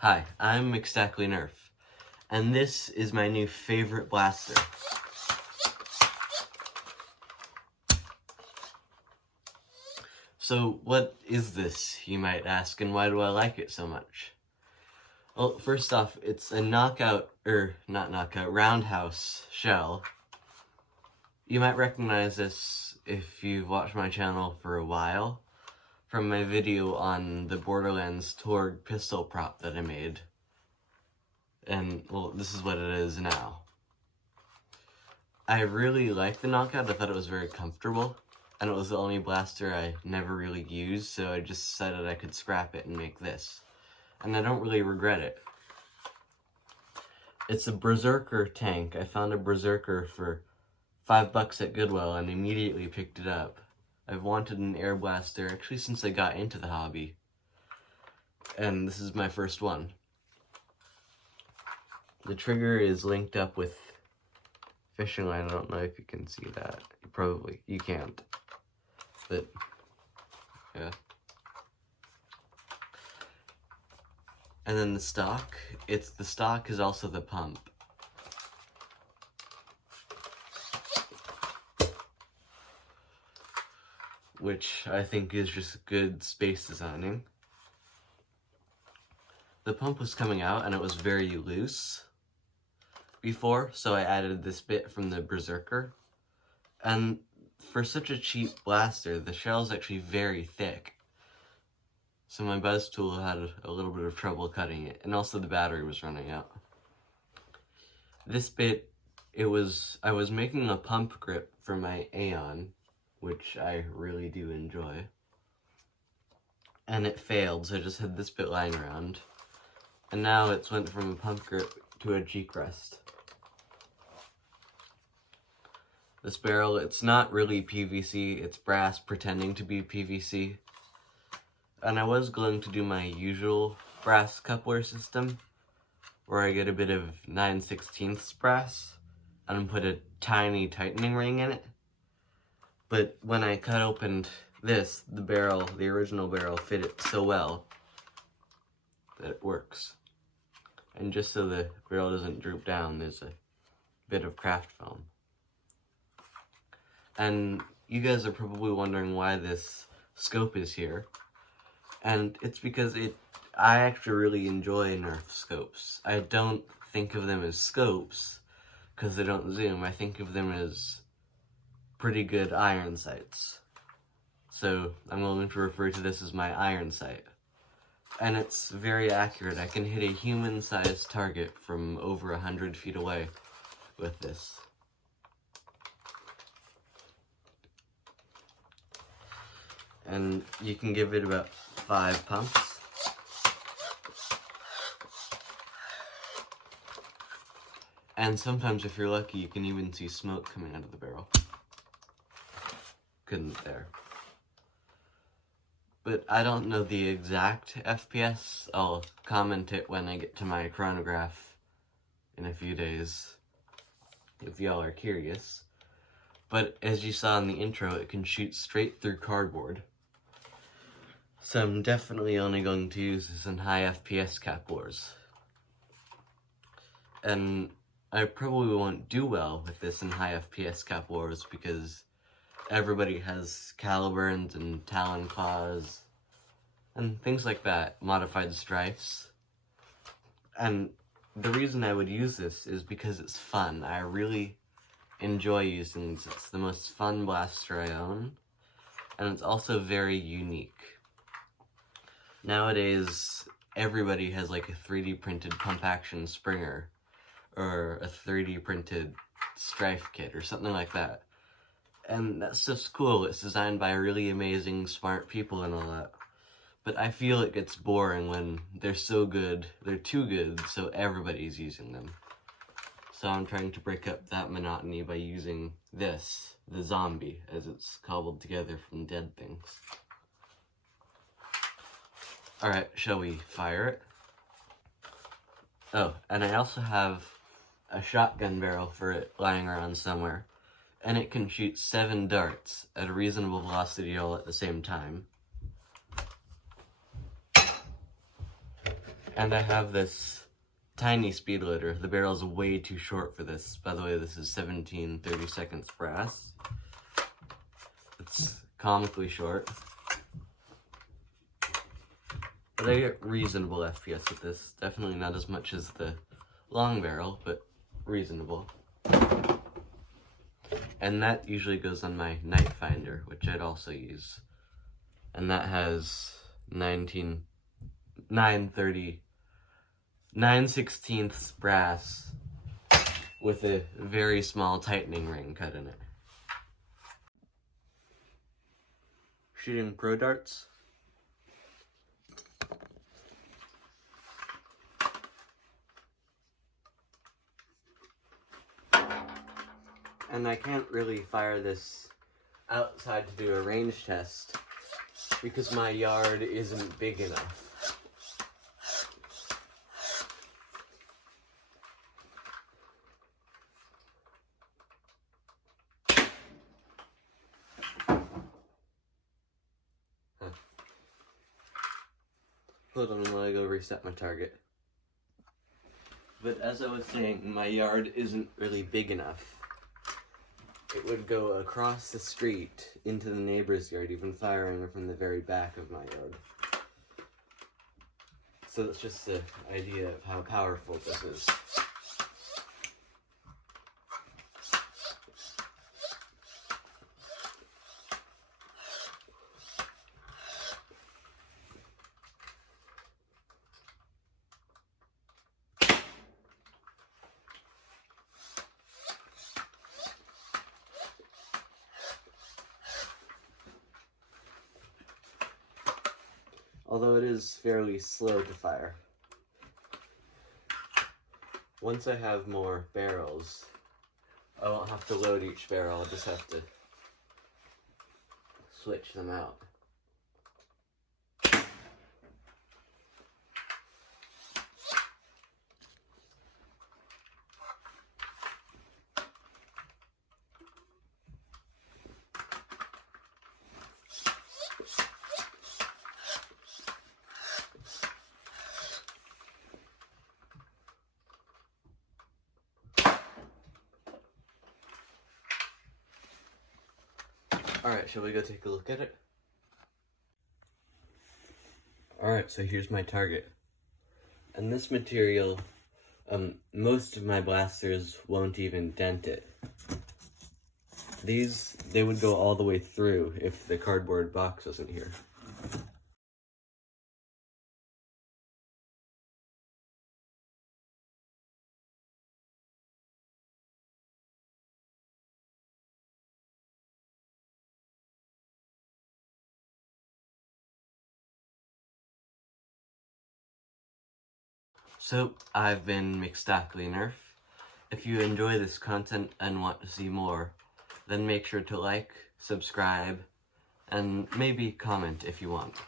Hi, I'm exactly Nerf, and this is my new favorite blaster. So what is this, you might ask, and why do I like it so much? Well, first off, it's a roundhouse shell. You might recognize this if you've watched my channel for a while, from my video on the Borderlands Torg pistol prop that I made. And, well, this is what it is now. I really liked the knockout. I thought it was very comfortable, and it was the only blaster I never really used, so I just decided I could scrap it and make this. And I don't really regret it. It's a Berserker tank. I found a Berserker for $5 at Goodwill and immediately picked it up. I've wanted an air blaster actually since I got into the hobby, and this is my first one. The trigger is linked up with fishing line. I don't know if you can see that. You can't. But, yeah. And then the stock. The stock is also the pump. Which I think is just good space designing. The pump was coming out and it was very loose before, so I added this bit from the Berserker. And for such a cheap blaster, the shell is actually very thick. So my buzz tool had a little bit of trouble cutting it, and also the battery was running out. This bit, I was making a pump grip for my Aeon, which I really do enjoy. And it failed, so I just had this bit lying around. And now it's went from a pump grip to a G-crest. This barrel, it's not really PVC, it's brass pretending to be PVC. And I was going to do my usual brass coupler system, where I get a bit of 9/16 brass and put a tiny tightening ring in it. But when I cut open this, the original barrel, fit it so well that it works. And just so the barrel doesn't droop down, there's a bit of craft foam. And you guys are probably wondering why this scope is here. And it's because I actually really enjoy Nerf scopes. I don't think of them as scopes, because they don't zoom. I think of them as pretty good iron sights. So I'm going to refer to this as my iron sight. And it's very accurate. I can hit a human-sized target from over 100 feet away with this. And you can give it about 5 pumps. And sometimes, if you're lucky, you can even see smoke coming out of the barrel. Couldn't there. But I don't know the exact FPS. I'll comment it when I get to my chronograph in a few days, if y'all are curious. But as you saw in the intro, it can shoot straight through cardboard. So I'm definitely only going to use this in high FPS cap wars. And I probably won't do well with this in high FPS cap wars because everybody has Caliburns and Talon Claws and things like that, modified strifes. And the reason I would use this is because it's fun. I really enjoy using this. It's the most fun blaster I own, and it's also very unique. Nowadays, everybody has like a 3D printed pump action Springer, or a 3D printed Strife kit, or something like that. And that stuff's cool. It's designed by really amazing, smart people and all that. But I feel it gets boring when they're so good, they're too good, so everybody's using them. So I'm trying to break up that monotony by using this, the zombie, as it's cobbled together from dead things. Alright, shall we fire it? Oh, and I also have a shotgun barrel for it lying around somewhere. And it can shoot 7 darts at a reasonable velocity all at the same time. And I have this tiny speed loader. The barrel's way too short for this. By the way, this is 17/32 brass. It's comically short. But I get reasonable FPS with this. Definitely not as much as the long barrel, but reasonable. And that usually goes on my night finder, which I'd also use. And that has 9/16 brass with a very small tightening ring cut in it. Shooting pro darts. And I can't really fire this outside to do a range test because my yard isn't big enough. Hold on while I go reset my target. But as I was saying, my yard isn't really big enough. It would go across the street into the neighbor's yard, even firing from the very back of my yard. So that's just the idea of how powerful this is. Although it is fairly slow to fire. Once I have more barrels, I won't have to load each barrel, I'll just have to switch them out. Alright, shall we go take a look at it? Alright, so here's my target. And this material, most of my blasters won't even dent it. These, they would go all the way through if the cardboard box wasn't here. So, I've been McStockley Nerf. If you enjoy this content and want to see more, then make sure to like, subscribe, and maybe comment if you want.